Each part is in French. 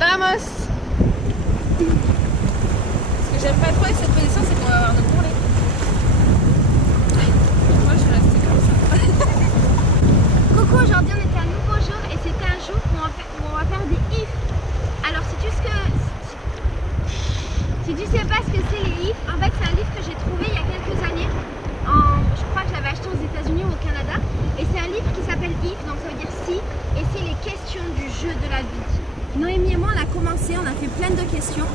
Vamos! Ce que j'aime pas trop avec cette position, c'est qu'on va avoir notre bourrelet. Moi, je suis restée comme ça. Coucou, aujourd'hui on était un nouveau jour et c'était un jour où on va faire des ifs. Alors si tu sais pas ce que c'est les ifs, en fait c'est un livre que j'ai trouvé il y a quelques années. Je crois que je l'avais acheté aux États-Unis ou au Canada. Et c'est un livre qui s'appelle if, donc ça veut dire si. Et c'est les questions du jeu de la vie. Noémie et moi on a commencé, on a fait plein de questions.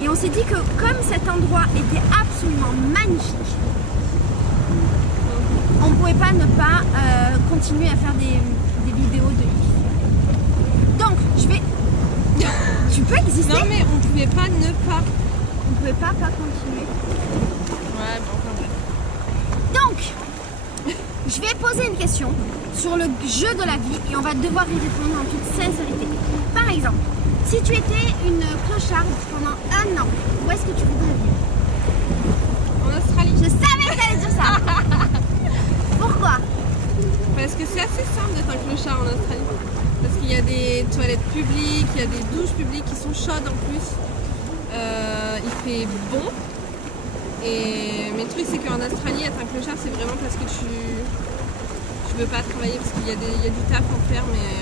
Et on s'est dit que comme cet endroit était absolument magnifique, on ne pouvait pas ne pas continuer à faire des vidéos de if. Donc, je vais... Tu peux exister? Non mais on pouvait pas ne pas. On pouvait pas continuer. Ouais, bon, quand même. Donc, je vais poser une question sur le jeu de la vie et on va devoir y répondre en toute sincérité. Par exemple, si tu étais une clocharde pendant 1 an, où est-ce que tu voudrais vivre? En Australie. Je savais que tu allais dire ça. Pourquoi? Parce que c'est assez simple d'être un clochard en Australie. Parce qu'il y a des toilettes publiques, il y a des douches publiques qui sont chaudes en plus. Il fait bon. Mais le truc c'est qu'en Australie, être un clochard, c'est vraiment parce que tu veux pas travailler, parce qu'il y a du taf à faire, mais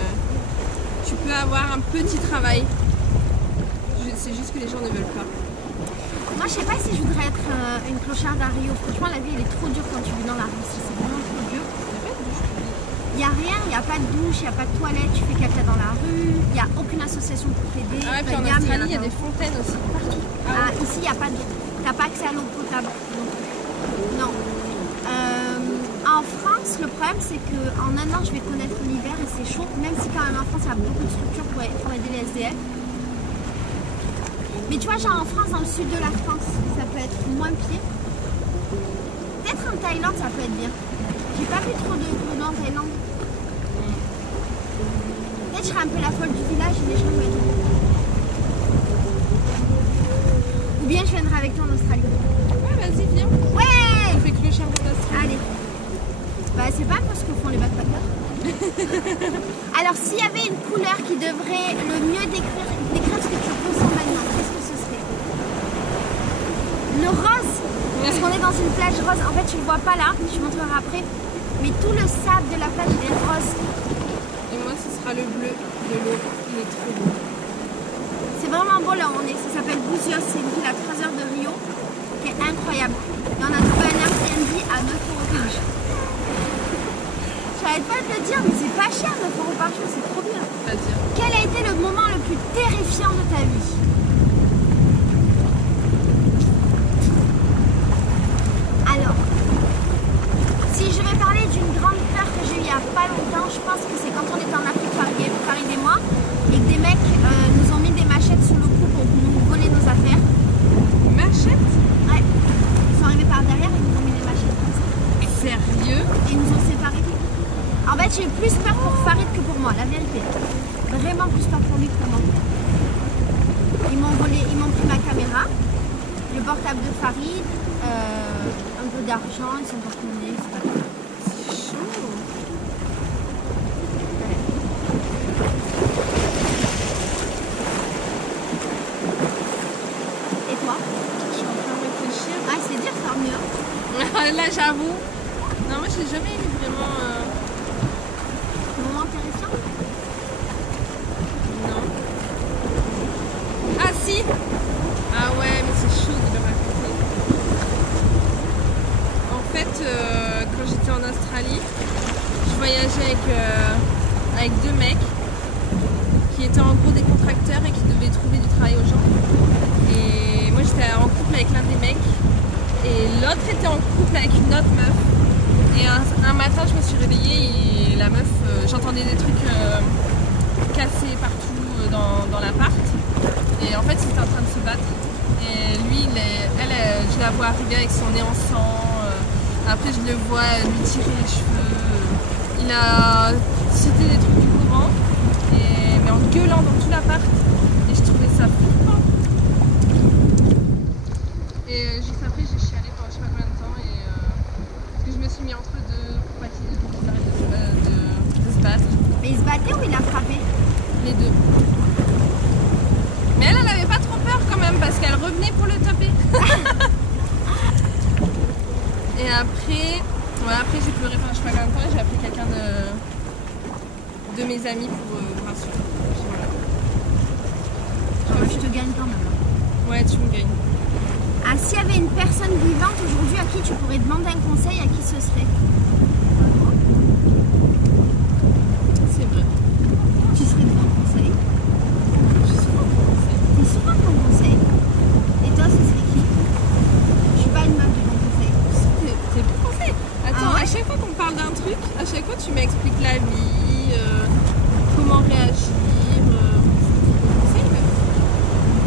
tu peux avoir un petit travail. C'est juste que les gens ne veulent pas. Moi, je sais pas si je voudrais être une clocharde à Rio. Franchement, la vie, elle est trop dure quand tu vis dans la Russie. C'est vraiment trop dur. Il n'y a rien, il n'y a pas de douche, il n'y a pas de toilette, tu fais caca dans la rue, il n'y a aucune association pour t'aider. Ah ouais, puis en Australie, il y a des fontaines aussi, partout. Ah, ici, il n'y a pas d'eau. Tu n'as pas accès à l'eau potable. Non. En France, le problème, c'est qu'en 1 an, je vais connaître l'hiver et c'est chaud, même si quand même en France, il y a beaucoup de structures pour aider les SDF. Mais tu vois, genre en France, dans le sud de la France, ça peut être moins pire. Peut-être en Thaïlande, ça peut être bien. J'ai pas vu trop de boulot en Thaïlande. Peut-être je serai un peu la folle du village et les gens vont être... Ou bien je viendrai avec toi en Australie. Ouais, vas-y, viens. Ouais! On fait clochard en Australie. Allez. Bah c'est pas parce que font les backpackers. Alors s'il y avait une couleur qui devrait le mieux décrire ce que tu ressens maintenant, qu'est-ce que ce serait? Le rose! Parce qu'on est dans une plage rose. En fait tu le vois pas là, je montrerai après. Mais tout le sable de la plage est rose. Et moi ce sera le bleu de l'eau. Il est trop beau. C'est vraiment beau là où on est. Ça s'appelle Buzios, c'est une ville à 3 heures de Rio qui est incroyable. Et on a trouvé un Airbnb à 9 € par jour. J'arrête pas de le dire, mais c'est pas cher 9 € par jour, c'est trop bien. C'est-à-dire? Quel a été le moment le plus terrifiant de ta vie? Alors, si je vais parler d'une grande peur que j'ai eue il y a pas longtemps, je pense que c'est quand on était en Afrique, Farid et moi, et que des mecs nous ont mis des machettes sous le cou pour nous voler nos affaires. Machette? Ouais. Ils sont arrivés par derrière et ils nous ont mis des machettes comme ça. Sérieux? Et ils nous ont séparés. En fait, j'ai eu plus peur pour Farid que pour moi, la vérité. Vraiment plus peur pour lui que pour moi. Ils m'ont pris ma caméra, le portable de Farid, un peu d'argent, ils sont partis mener, c'est pas grave. C'est chaud. Et toi? Je suis en train de réfléchir. Ah, c'est dur de faire mieux. Là j'avoue. Non, moi je l'ai jamais eu vraiment. Moment terrifiant? Non. Ah si! Ah ouais, mais c'est chaud de le raconter. En fait, quand j'étais en Australie, je voyageais avec 2 mecs qui étaient en gros des contracteurs et qui devaient trouver du travail aux gens. Et moi j'étais en couple avec l'un des mecs et l'autre était en couple avec une autre meuf. Et un matin je me suis réveillée et la meuf, j'entendais des trucs cassés partout dans l'appart. Et en fait ils étaient en train de se battre. Et lui, elle, je la vois arriver avec son nez en sang. Après je le vois lui tirer les cheveux. C'était des trucs du courant. Mais en gueulant dans tout l'appart. Et je trouvais ça flippant. Et juste après j'ai chialé pendant je sais pas combien de temps. Parce que je me suis mis entre deux pour pas qu'ils arrêtent de se battre. Mais il se battait ou il a frappé? Les deux. revenez pour le taper. Et après, après j'ai pleuré pendant je sais pas combien de temps et j'ai appelé quelqu'un de mes amis pour me rassurer. Puis voilà. Je te gagne quand même. Ouais, tu me gagnes. Ah, s'il y avait une personne vivante aujourd'hui à qui tu pourrais demander un conseil, à qui ce serait? C'est vrai. Tu serais de bon conseil. Je suis souvent pour conseil. T'es souvent de bon conseil. Et toi, ce serait qui? Je suis pas une meuf de bon conseil. T'es bon conseil. Attends, Ah ouais? à chaque fois qu'on parle d'un truc, à chaque fois tu m'expliques la vie, comment réagir. Conseil, meuf.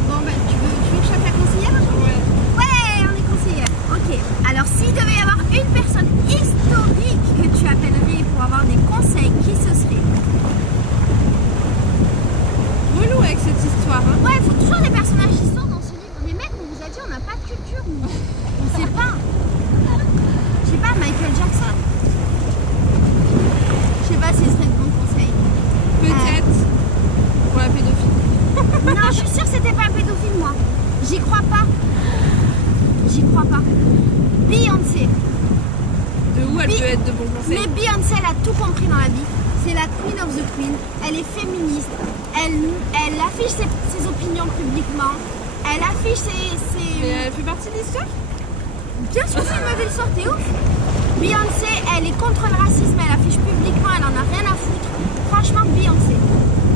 Bon, ben, tu veux que je sois ta conseillère aujourd'hui? Ouais. Ouais, on est conseillère. Ok. Alors, s'il devait y avoir une personne historique que tu appellerais pour avoir des conseils, qui ce serait? Relou avec cette histoire. Hein. Ouais, il faut toujours des personnages d'histoire dans ce livre. Mais mec, on vous a dit, on n'a pas de culture, nous. On sait pas. Je sais pas, Michael Jackson. Je sais pas si ce serait de bons conseils. Peut-être pour la pédophilie. Non, je suis sûre que c'était pas un pédophile, moi. J'y crois pas. J'y crois pas. Beyoncé. De où elle peut être de bon conseil. Mais Beyoncé, elle a tout compris dans la vie. C'est la queen of the queen. Elle est féministe. Elle affiche ses opinions publiquement. Elle affiche Mais elle fait partie de l'histoire. Bien sûr, c'est une mauvaise histoire, t'es ouf. Beyoncé, elle est contre le racisme. Elle affiche publiquement. Elle en a rien à foutre. Franchement, Beyoncé.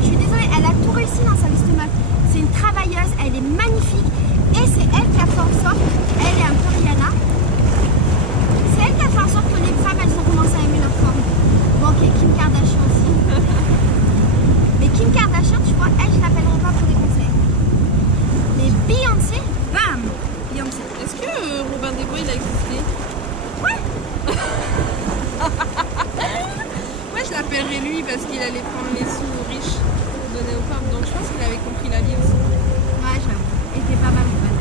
Je suis désolée, elle a tout réussi dans sa liste meuf. C'est une travailleuse. Elle est magnifique. Et c'est elle qui a fait en sorte. Elle est un peu Rihanna. C'est elle qui a fait en sorte que les femmes, elles ont commencé à aimer leur forme. Bon, ok, Kim Kardashian aussi. Mais Kim Kardashian, tu vois, elle, je l'appellerai pas pour des conseils. Mais Beyoncé, bam, Beyoncé. Est-ce que Robin des Bois il a existé? Ouais. Moi je l'appellerais lui parce qu'il allait prendre les sous aux riches pour donner aux femmes. Donc je pense qu'il avait compris la vie aussi. Ouais, j'avoue. Et t'es pas mal, Robin.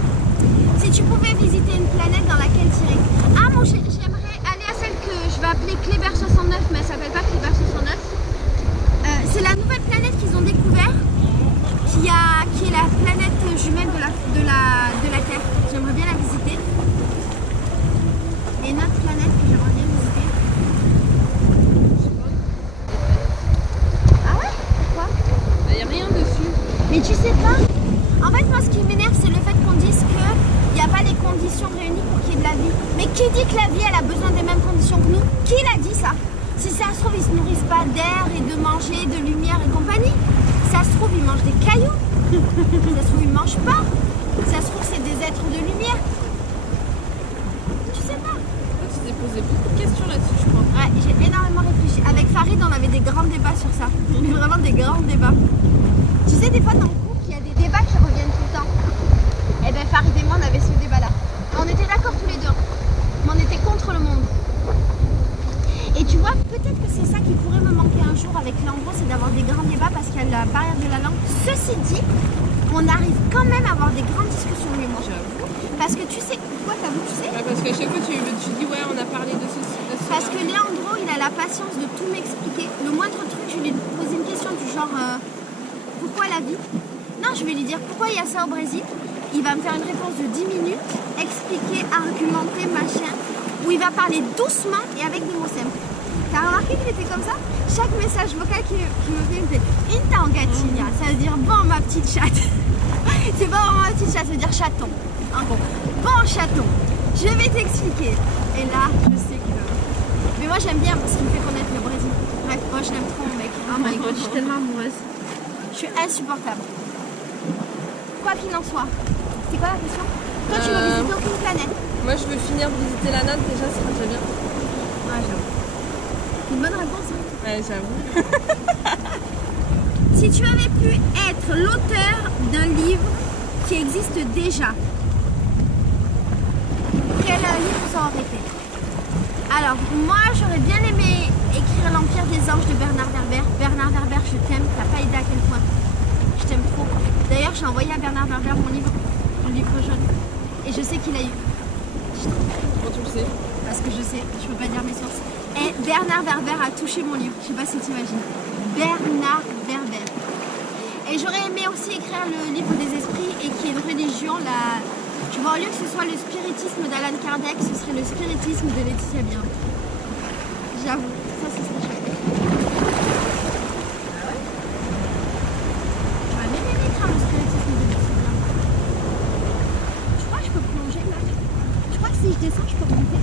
Si tu pouvais visiter une planète dans laquelle t'irais. Ah, moi, j'aimerais aller à celle que je vais appeler Kléber 69, mais elle s'appelle pas Kléber 69. C'est la nouvelle planète qu'ils ont découvert, qui est la planète jumelle de la Terre. J'aimerais bien la visiter. Et une autre planète que j'aimerais bien visiter. Ah ouais? Pourquoi? Il n'y a rien dessus. Mais tu sais pas. En fait, moi, ce qui m'énerve, c'est le fait qu'on dise qu'il n'y a pas les conditions réunies pour qu'il y ait de la vie. Mais qui dit que la vie, elle a besoin des mêmes conditions que nous? Qui l'a dit ça? Si ça se trouve, ils se nourrissent pas d'air et de manger, de lumière et compagnie. Ça se trouve, ils mangent des cailloux. Ça se trouve, ils mangent pas. Ça se trouve, c'est des êtres de lumière. Tu sais pas. Toi, tu t'es posé beaucoup de questions là-dessus, je crois. Ouais, j'ai énormément réfléchi. Avec Farid, on avait des grands débats sur ça. Mais vraiment des grands débats. Tu sais, des fois, dans le couple, il y a des débats qui reviennent tout le temps. Et bien, Farid et moi, on avait ce débat-là. On était d'accord tous les deux. Mais on était contre le monde. Et tu vois, peut-être que c'est ça qui pourrait me manquer un jour avec l'anglo, c'est d'avoir des grands débats parce qu'il y a la barrière de la langue. Ceci dit, on arrive quand même à avoir des grandes discussions, lui et moi. J'avoue. Parce que tu sais, pourquoi t'avoues, tu sais? Ouais, parce qu'à chaque fois tu dis ouais on a parlé de ceci, de cela. Parce que Léandro, il a la patience de tout m'expliquer. Le moindre truc, je lui pose une question du genre pourquoi la vie? Non, je vais lui dire pourquoi il y a ça au Brésil. Il va me faire une réponse de 10 minutes, expliquer, argumenter, machin, où il va parler doucement et avec des mots simples. T'as remarqué qu'il était comme ça? Chaque message vocal qu'il me fait, il me fait Inta en gatinha. Ça veut dire bon ma petite chatte. C'est pas vraiment ma petite chatte, ça veut dire chaton. En gros, bon chaton, je vais t'expliquer. Et là, je sais que. Mais moi j'aime bien parce qu'il me fait connaître le Brésil. Bref, moi je l'aime trop mon mec. Oh my god, je suis tellement amoureuse. Je suis insupportable. Quoi qu'il en soit. C'est quoi la question? Toi tu veux visiter aucune planète? Moi je veux finir de visiter la note déjà, ça serait déjà bien. Ouais, j'avoue. C'est une bonne réponse. Hein. Ouais, j'avoue. Si tu avais pu être l'auteur d'un livre qui existe déjà, quel livre ça aurait été? Alors, moi j'aurais bien aimé écrire L'Empire des Anges de Bernard Werber. Bernard Werber, je t'aime, t'as pas idée à quel point. Je t'aime trop. D'ailleurs, j'ai envoyé à Bernard Werber mon livre, le livre jaune. Et je sais qu'il a eu. Comment tu le sais? Parce que je sais, je peux pas dire mes sources. Et Bernard Werber a touché mon livre, je sais pas si tu imagines. Bernard Werber. Et j'aurais aimé aussi écrire le livre des esprits et qui est une religion religion, tu vois, au lieu que ce soit le spiritisme d'Alan Kardec, ce serait le spiritisme de Laetitia Bien. J'avoue, ça serait chouette. Ah ouais? J'aurais bien aimé faire le spiritisme de Laetitia Bien. Je crois que je peux plonger là. Je crois que si je descends, je peux monter.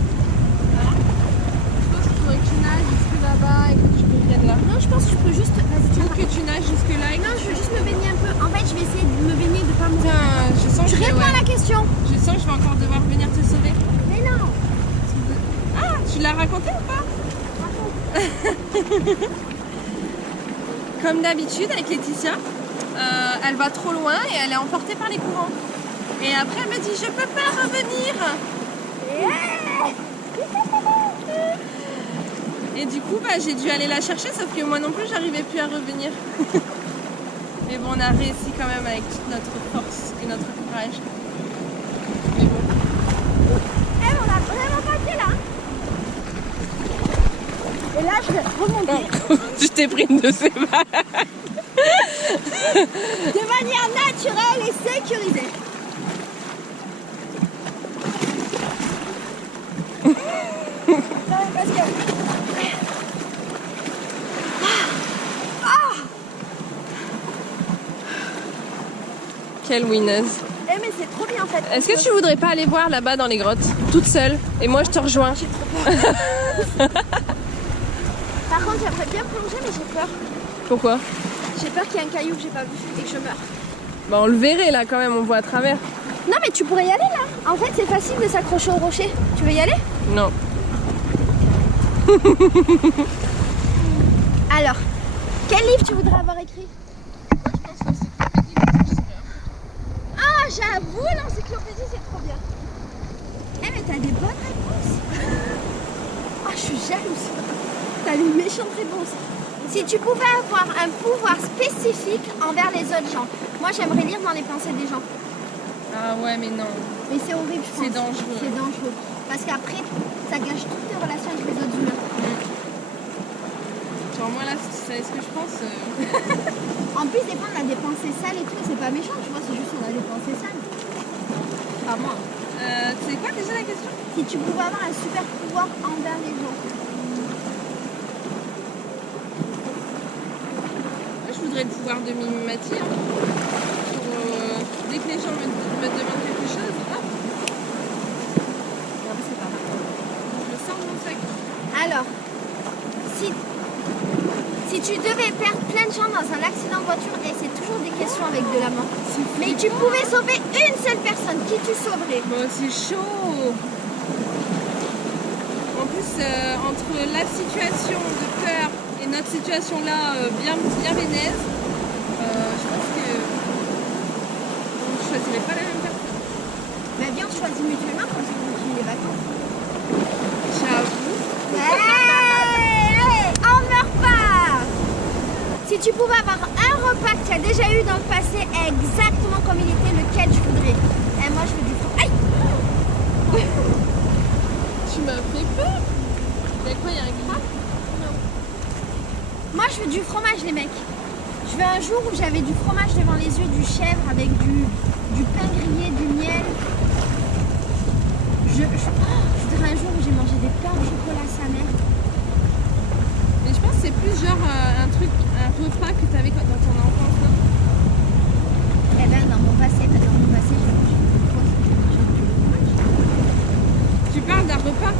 Voilà. Je pense qu'il faudrait que tu nages jusque là-bas et que tu reviennes là. Non, je pense que je peux juste. Vas-y, Tu tiens. veux que tu nages jusque là et Non, je veux juste me baigner un peu. En fait, je vais essayer de me baigner, de pas mourir. Putain, je sens Tu que réponds à la question. je sens que je vais encore devoir venir te sauver. Mais non. Ah, tu l'as raconté ou pas? Comme d'habitude avec Laetitia, elle va trop loin et elle est emportée par les courants. Et après elle me dit je peux pas revenir. Et du coup j'ai dû aller la chercher sauf que moi non plus j'arrivais plus à revenir. Mais bon on a réussi quand même avec toute notre force et notre courage. Mais bon. Eh, on a vraiment pas été là. Et là, je vais remonter. Tu t'es pris une de ces balles. De manière naturelle et sécurisée. Non, mais parce que... Quelle winneuse. Eh mais c'est trop bien en fait. Est-ce que tu voudrais pas aller voir là-bas dans les grottes, toute seule? Et moi je te rejoins. Par contre, j'aimerais bien plonger, mais j'ai peur. Pourquoi? J'ai peur qu'il y ait un caillou que j'ai pas vu et que je meure. Bah on le verrait là quand même, on voit à travers. Non, mais tu pourrais y aller là. En fait, c'est facile de s'accrocher au rocher. Tu veux y aller? Non. Alors, quel livre tu voudrais avoir écrit? Ah, j'avoue, l'encyclopédie, c'est trop bien. Eh, mais t'as des bonnes réponses. Ah, je suis jalouse. T'as des méchantes réponses. Si tu pouvais avoir un pouvoir spécifique envers les autres gens, moi j'aimerais lire dans les pensées des gens. Ah ouais mais non. Mais c'est horrible, je pense. C'est dangereux. C'est dangereux. Parce qu'après, ça gâche toutes tes relations avec les autres humains. Genre moi là, si tu savais ce que je pense... En plus, des fois, on a des pensées sales et tout, c'est pas méchant, tu vois, c'est juste on a des pensées sales. Pas moi. C'est quoi déjà la question? Si tu pouvais avoir un super pouvoir envers les gens. Moi je voudrais le pouvoir de Mimimati. Hein. Pour, dès que les gens me demandent quelque chose, hop. Non, mais c'est pas mal. Je sors mon sac. Alors, si tu devais perdre plein de gens dans un accident de voiture, et c'est toujours des questions avec de la mort, mais tu pouvais sauver une seule personne, qui tu sauverais? Bon, c'est chaud. En plus, entre la situation de peur et notre situation là, bien vénèse, je pense que on ne choisirait pas la même personne. Bah viens, on choisit mutuellement comme ça on continue les vacances. J'avoue. Hey, on meurt pas. Si tu pouvais avoir un repas que tu as déjà eu dans le passé exactement comme il était, lequel tu voudrais? Et moi je veux du fromage. Aïe. Tu m'as fait peur. Y'a quoi, y'a un gras? Non. Moi je veux du fromage les mecs. Je veux un jour où j'avais du fromage devant les yeux, du chèvre avec du pain grillé, du miel. Je voudrais un jour où j'ai mangé des pains au chocolat sa mère. Mais je pense que c'est plus genre un repas que t'avais dans ton enfance, non? Eh ben dans mon passé, j'ai mangé du fromage. Tu parles d'un repas?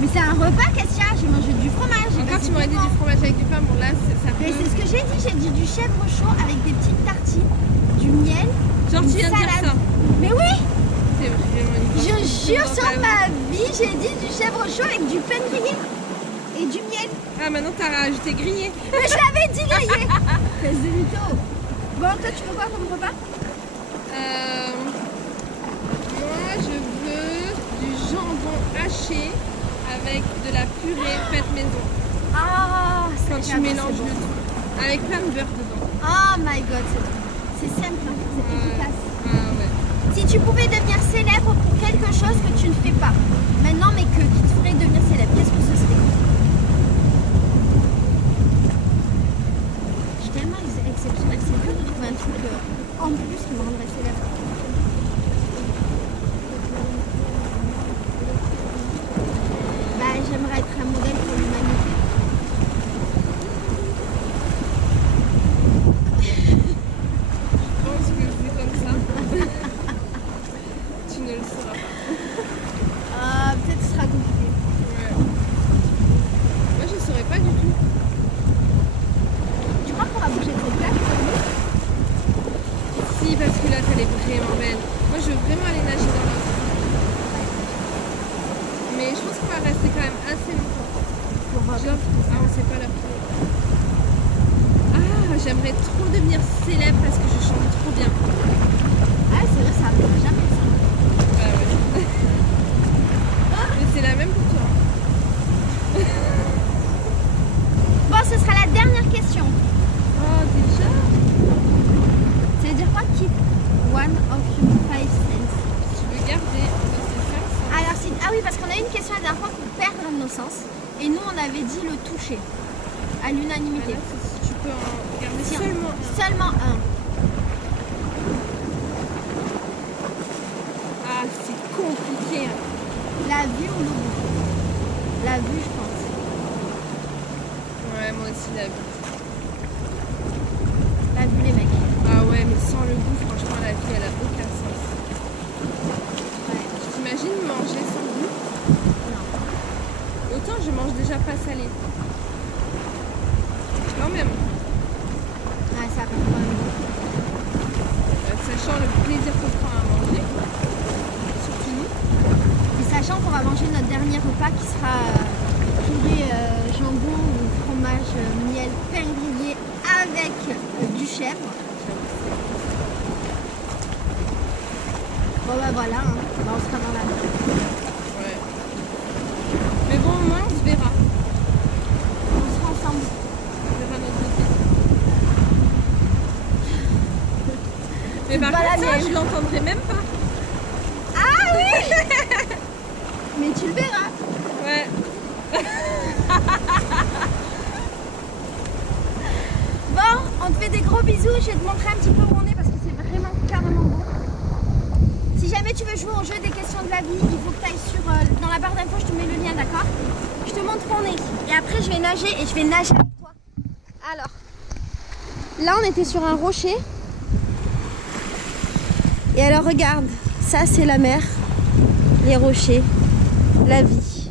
Mais c'est un repas, qu'est-ce qu'il y a? J'ai mangé du fromage. Encore tu m'aurais dit du fromage avec du pain, bon là ça peut... Mais c'est ce que j'ai dit du chèvre chaud avec des petites tartines, du miel, Genre une tu viens de dire salade. ça. Mais oui, C'est vraiment une je question jure sur fondamentale. ma vie, j'ai dit du chèvre chaud avec du pain grillé et du miel. Ah maintenant t'as rajouté grillé. Mais je l'avais dit grillé. Fais de mytho. Bon, toi tu veux quoi comme repas? Moi je veux du jambon haché avec de la purée faite maison. Ah, Quand tu mélanges le tout. Avec plein de beurre dedans. Oh my god, c'est simple, hein, c'est efficace. Ah ouais. Si tu pouvais devenir célèbre pour quelque chose que tu ne fais pas, maintenant mais qui te ferait devenir célèbre, qu'est-ce que ce serait? Je suis tellement exceptionnelle, c'est dur de trouver un truc en plus qui me rendrait célèbre. Oui, parce que là, elle est vraiment belle. Moi, je veux vraiment aller nager dans l'eau. Mais je pense qu'on va rester quand même assez longtemps. On sait pas l'heure. Ah, j'aimerais trop devenir célèbre parce que je chante trop bien. Ah, c'est vrai, ça arrive jamais ça. Bah ouais. Mais c'est la même pour toi. Bon, ce sera la dernière question. Oh, déjà? Ça veut dire quoi? Keep one of your five senses. Tu veux garder Alors, ah oui, parce qu'on a eu une question la dernière fois pour perdre un de nos sens. Et nous, on avait dit le toucher. À l'unanimité. Tu peux en garder Tiens, seulement un. Seulement un. Ah, c'est compliqué. La vue ou le goût? La vue, je pense. Ouais, moi aussi la vue. La vue, les mecs. Ah ouais, mais sans le goût, franchement, la vie, elle a aucun sens. Ouais. Tu t'imagines manger sans goût? Non. Autant je mange déjà pas salé. Quand même. Ouais, ça apporte quand même beaucoup. Sachant le plaisir qu'on prend à manger. Surtout nous. Et sachant qu'on va manger notre dernier repas qui sera purée jambon ou fromage, miel, pain grillé avec du chèvre. Bon bah voilà, hein. Bah, on sera dans la mer. Ouais. Mais bon, au moins on se verra. On sera ensemble. On verra notre beauté. Mais par pas la contre, ça, mienne. je l'entendrai même pas. Ah oui. Mais tu le verras. Ouais. Bon, on te fait des gros bisous. Je vais te montrer un petit peu où on est parce que c'est vraiment carrément beau. Si jamais tu veux jouer au jeu des questions de la vie, il faut que tu ailles sur, dans la barre d'infos, je te mets le lien, d'accord? Je te montre où on est. Et après, je vais nager et je vais nager avec toi. Alors, là, on était sur un rocher. Et alors, regarde, ça, c'est la mer, les rochers, la vie,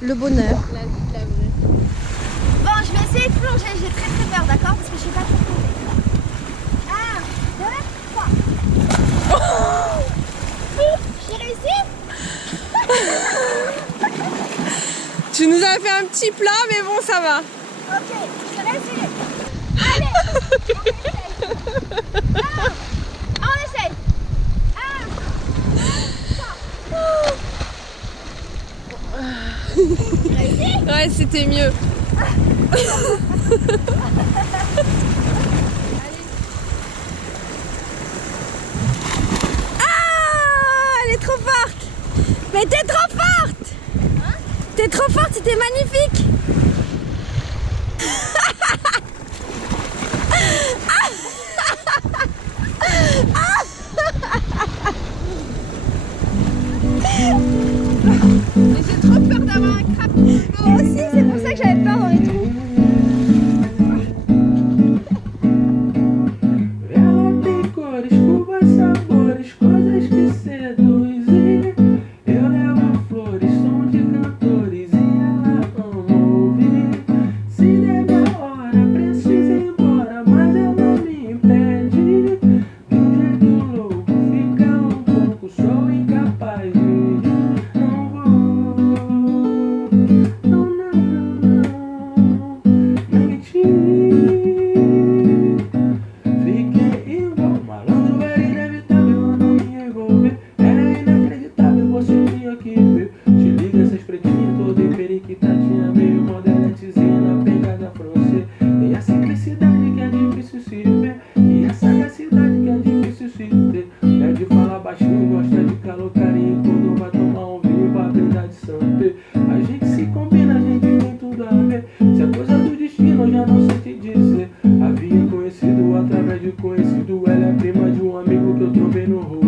le bonheur. La vie de la vraie. Bon, je vais essayer de plonger. J'ai très très peur, d'accord? Parce que je sais pas trop plonger. 1, 2, 3. J'ai réussi? Tu nous as fait un petit plat, mais bon, ça va. Ok, je vais essayer. Allez, on essaye. 1, 2, 3. Réussi? Ouais, c'était mieux. Ah, elle est trop forte. Mais t'es trop forte. Hein? T'es trop forte, c'était magnifique. Mais j'ai trop peur d'avoir un crabe. Moi aussi, c'est pour ça que j'avais peur dans les trous. Ela tem cores, curvas, sabores, coisas que seduzem. Eu levo flores, som de cantores e ela ama ouvir. Se der minha hora, preciso ir embora, mas ela me impede. De um jeito louco, fica um pouco, sou incapaz de ir. Não vou, não, não, não, não mentir. Fiquei igual malandro, era inevitável eu não me envolver. Era inacreditável, você tinha que ver. Se liga essas pretinhas, toda periquitadinha, meio modeletezinha na pegada pra você. Tem a simplicidade que é difícil se ver, e a sagacidade que é difícil se ter. É de falar baixinho, gosta de calor, carinho. Quando vai tomar um vinho, vai brindar de santé. A gente se combina, a gente tem tudo a ver. Se é coisa do destino, eu já não sei te dizer. Havia conhecido através de conhecido. Ela é prima de um amigo que eu trombei no rolo.